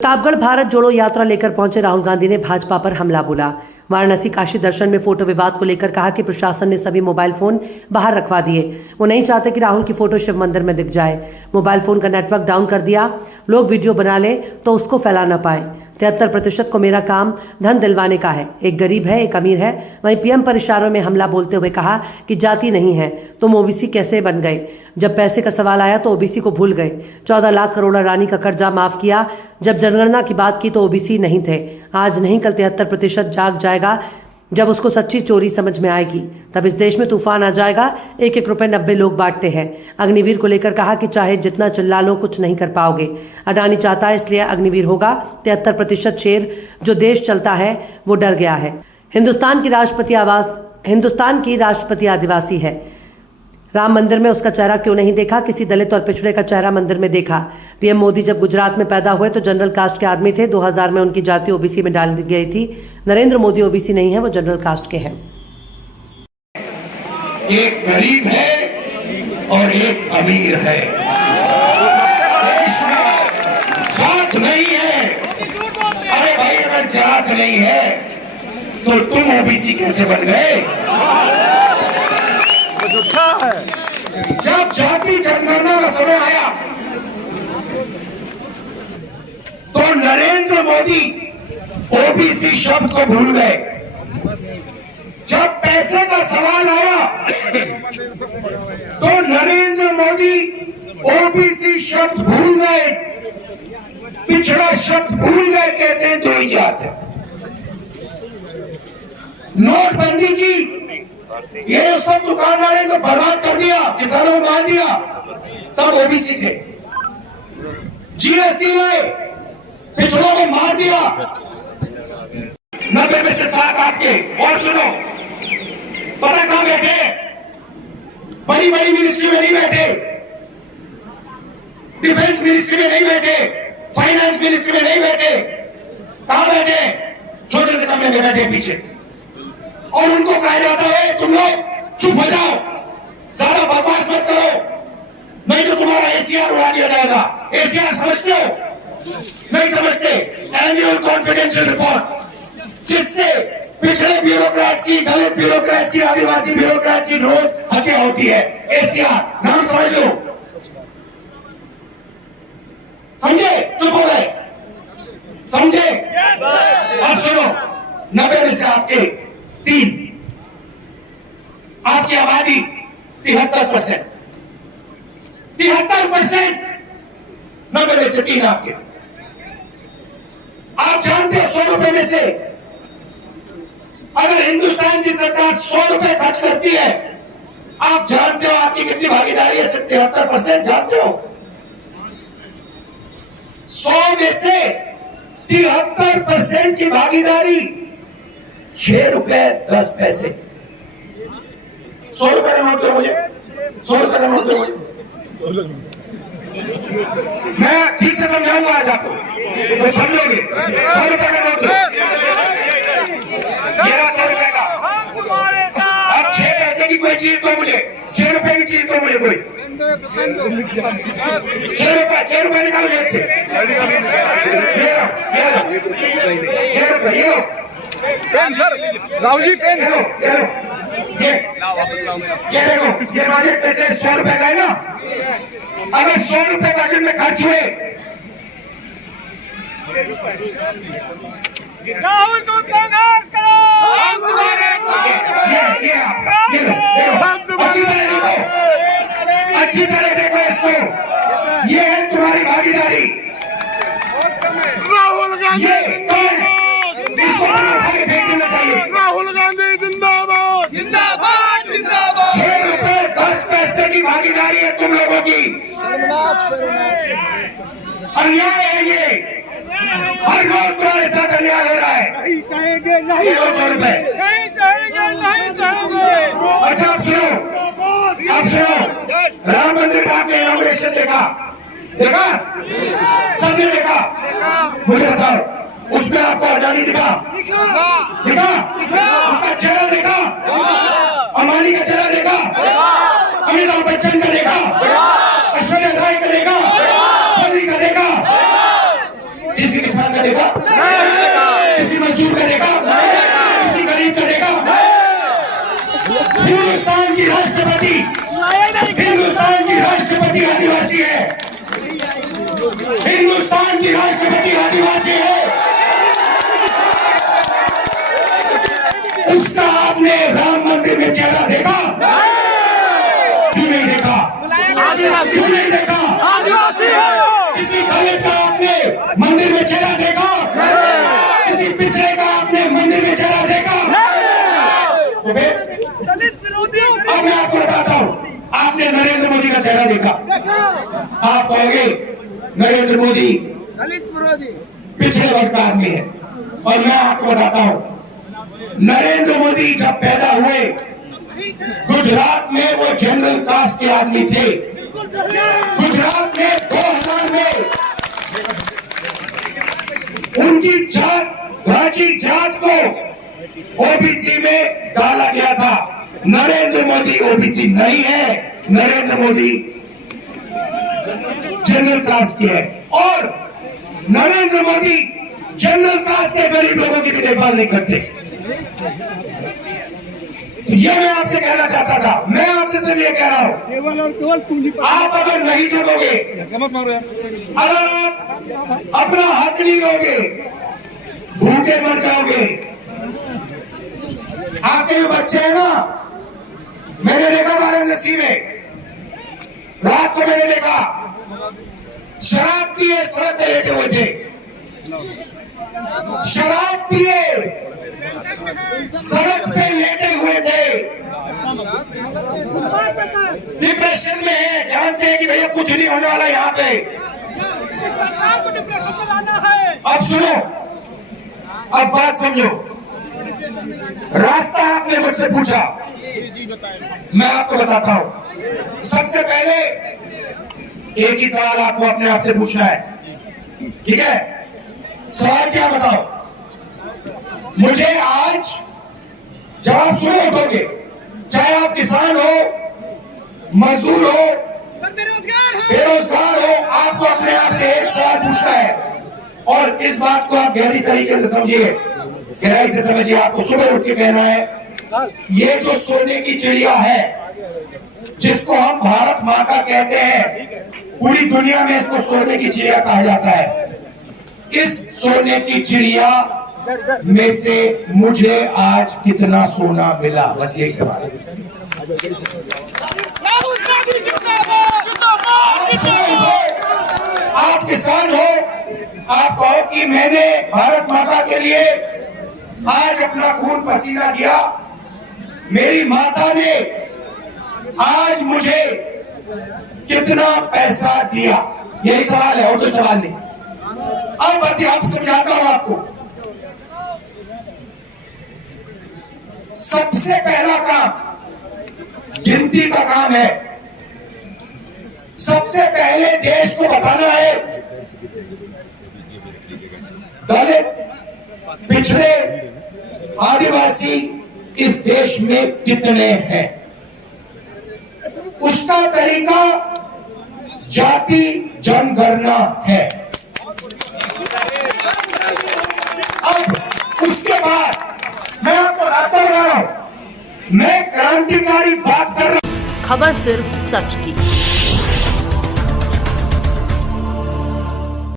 प्रतापगढ़ भारत जोड़ो यात्रा लेकर पहुंचे राहुल गांधी ने भाजपा पर हमला बोला। वाराणसी काशी दर्शन में फोटो विवाद को लेकर कहा कि प्रशासन ने सभी मोबाइल फोन बाहर रखवा दिए। वो नहीं चाहते कि राहुल की फोटो शिव मंदिर में दिख जाए। मोबाइल फोन का नेटवर्क डाउन कर दिया, लोग वीडियो बना ले तो उसको फैला ना पाए। 73% को मेरा काम धन दिलवाने का है। एक गरीब है, एक अमीर है। वहीं पीएम पर इशारों में हमला बोलते हुए कहा कि जाति नहीं है, तुम ओबीसी कैसे बन गए? जब पैसे का सवाल आया तो ओबीसी को भूल गए। 14 लाख करोड़ रानी का कर्जा माफ किया। जब जनगणना की बात की तो ओबीसी नहीं थे। आज नहीं कल 73% जाग जाएगा। जब उसको सच्ची चोरी समझ में आएगी तब इस देश में तूफान आ जाएगा। 1-1 रुपए 90 लोग बांटते हैं। अग्निवीर को लेकर कहा कि चाहे जितना चिल्ला लो कुछ नहीं कर पाओगे। अडानी चाहता है इसलिए अग्निवीर होगा। 73% शेर जो देश चलता है वो डर गया है। हिंदुस्तान की राष्ट्रपति आदिवासी है। राम मंदिर में उसका चेहरा क्यों नहीं देखा? किसी दलित और पिछड़े का चेहरा मंदिर में देखा। पीएम मोदी जब गुजरात में पैदा हुए तो जनरल कास्ट के आदमी थे। 2000 में उनकी जाति ओबीसी में डाल दी गई थी। नरेंद्र मोदी ओबीसी नहीं है, वो जनरल कास्ट के हैं। एक गरीब है और एक अमीर है। देश में जात नहीं है। अरे भाई, अगर जात नहीं है तो तुम ओबीसी कैसे बन गए? जब जाति जनगणना का समय आया तो नरेंद्र मोदी ओबीसी शब्द को भूल गए। जब पैसे का सवाल आया तो नरेंद्र मोदी ओबीसी शब्द भूल गए, पिछड़ा शब्द भूल गए। कहते हैं दो ही जात है। नोटबंदी की ये सब दुकानदारों को बर्बाद कर दिया, किसानों को मार दिया, तब ओबीसी थे। जीएसटी लाए, पिछड़ों को मार दिया। 90 में से 7 आपके। और सुनो, पता कहां बैठे? बड़ी बड़ी मिनिस्ट्री में नहीं बैठे, डिफेंस मिनिस्ट्री में नहीं बैठे, फाइनेंस मिनिस्ट्री में नहीं बैठे। कहां बैठे? छोटे से कमरे में बैठे पीछे। और उनको कहा जाता है तुम लोग चुप हो जाओ, ज्यादा बकवास मत करो, नहीं तो तुम्हारा एसीआर उड़ा दिया जाएगा। एसीआर समझते हो? नहीं समझते। एनुअल कॉन्फिडेंशियल रिपोर्ट, जिससे पिछड़े ब्यूरोक्रेट्स की, दलित ब्यूरोक्रेट्स की, आदिवासी ब्यूरोक्रेट्स की रोज हत्या होती है। एसीआर नाम समझ लो। समझे? चुप हो गए? समझे? अब सुनो, 90 में से आपके 3, आपकी आबादी 73%। 73% 90 में से 3 आपके। आप जानते हैं 100 रुपए में से अगर हिंदुस्तान की सरकार 100 रुपए खर्च करती है, आप जानते हो आपकी कितनी भागीदारी है? 73%। जानते हो? 100 में से 73% की भागीदारी 6 रुपए 10 पैसे। 100 रुपए का नोट दो मुझे, 100 रुपए का नोट दो मुझे। मैं ठीक से समझाऊंगा आज आपको, तो समझोगे। 100 रुपए का नोट दो। ये रहा 100 रुपए का। अब 6 पैसे की कोई चीज दो मुझे, 6 रुपए की चीज दो मुझे कोई। 6 रुपए निकालो जेब से। ये लो 6 रुपए, ये लो pen sir, Rahul ji pen. ये देखो, ये बजट में से 100 रुपए का है ना। अगर 100 रुपए बजट में खर्च हुए, राहुल को संघर्ष करो, हम तुम्हारे साथ। ये लो, देखो अच्छी तरह देखो, अच्छी तरह देखो इसको। ये है तुम्हारी भागीदारी। राहुल गांधी ये तुम्हें इसको तुम्हें उठा के फेंक देना चाहिए। राहुल गांधी जिंदाबाद, जिंदाबाद, जिंदाबाद। 6 रुपए 10 पैसे की भागीदारी है तुम लोगों की। अन्याय है ये। हर रोज तुम्हारे साथ अन्याय हो रहा है। नहीं सहेंगे, नहीं 100 रुपए। नहीं सहेंगे, नहीं सहेंगे। अच्छा अब सुनो, अब सुनो। राम मंदिर का आपने इनॉग्रेशन देखा? देखा? सबने देखा? मुझे बताओ, उसमें आपको आजादी दिखा? दिखा? उसका चेहरा देखा? अंबानी का चेहरा देखा? अमिताभ बच्चन का देखा? ऐश्वर्या राय का देखा? मोदी का देखा? किसी देखा? किसी मजदूर का देखा? किसी गरीब का देखा? हिंदुस्तान की राष्ट्रपति आदिवासी है। हिंदुस्तान की राष्ट्रपति आदिवासी है। उसका आपने राम मंदिर में चेहरा देखा? क्यों नहीं देखा? क्यों नहीं देखा? किसी दलित का आपने मंदिर में चेहरा देखा? किसी पिछड़े का आपने मंदिर में चेहरा देखा? तो फिर अब मैं आपको बताता हूं, आपने नरेंद्र मोदी का चेहरा देखा? आप कहोगे नरेंद्र मोदी पिछड़े वर्ग का आदमी है। और मैं आपको बताता हूं, नरेंद्र मोदी जब पैदा हुए गुजरात में वो जनरल कास्ट के आदमी थे। गुजरात में 2000 में उनकी जात, घाटी जात को ओबीसी में डाला गया था। नरेंद्र मोदी ओबीसी नहीं है, नरेंद्र मोदी जनरल कास्ट के है। और नरेंद्र मोदी जनरल कास्ट के गरीब लोगों की देखभाल नहीं करते। तो यह मैं आपसे कहना चाहता था। मैं आपसे सिर्फ ये कह रहा हूं, आप अगर नहीं जगोगे, अगर आप अपना हक नहीं लोगे, भूखे मर जाओगे। आपके जो बच्चे हैं ना, मैंने देखा वाराणसी में, रात को मैंने देखा शराब पिए सड़क पे लेटे हुए थे। शराब पिए सड़क पे लेटे हुए थे। डिप्रेशन में है, जानते हैं कि भैया कुछ नहीं होने वाला यहाँ पे। अब सुनो, अब बात समझो। रास्ता आपने मुझसे पूछा, मैं आपको बताता हूं। सबसे पहले एक ही सवाल आपको अपने आप से पूछना है, ठीक है? सवाल क्या बताओ? मुझे आज जब आप सुबह उठोगे, चाहे आप किसान हो, मजदूर हो, बेरोजगार हो, आपको अपने आप से एक सवाल पूछना है। और इस बात को आप गहरी तरीके से समझिए, गहराई से समझिए। आपको सुबह उठ के कहना है, ये जो सोने की चिड़िया है, जिसको हम भारत माता कहते हैं, पूरी दुनिया में इसको सोने की चिड़िया कहा जाता है। इस सोने की चिड़िया में से मुझे आज कितना सोना मिला? बस यही सवाल है। आप किसान हो, आप कहो कि मैंने भारत माता के लिए आज अपना खून पसीना दिया, मेरी माता ने आज मुझे कितना पैसा दिया? यही सवाल है, और तो सवाल नहीं। अब बताइए, आप समझाता हूं आपको। सबसे पहला काम गिनती का काम है। सबसे पहले देश को बताना है दलित, पिछड़े, आदिवासी इस देश में कितने हैं। उसका तरीका जाति जनगणना है। अब उसके बाद मैं आपको रास्ता बता रहा हूं, मैं क्रांतिकारी बात कर रहा हूं। खबर सिर्फ सच की।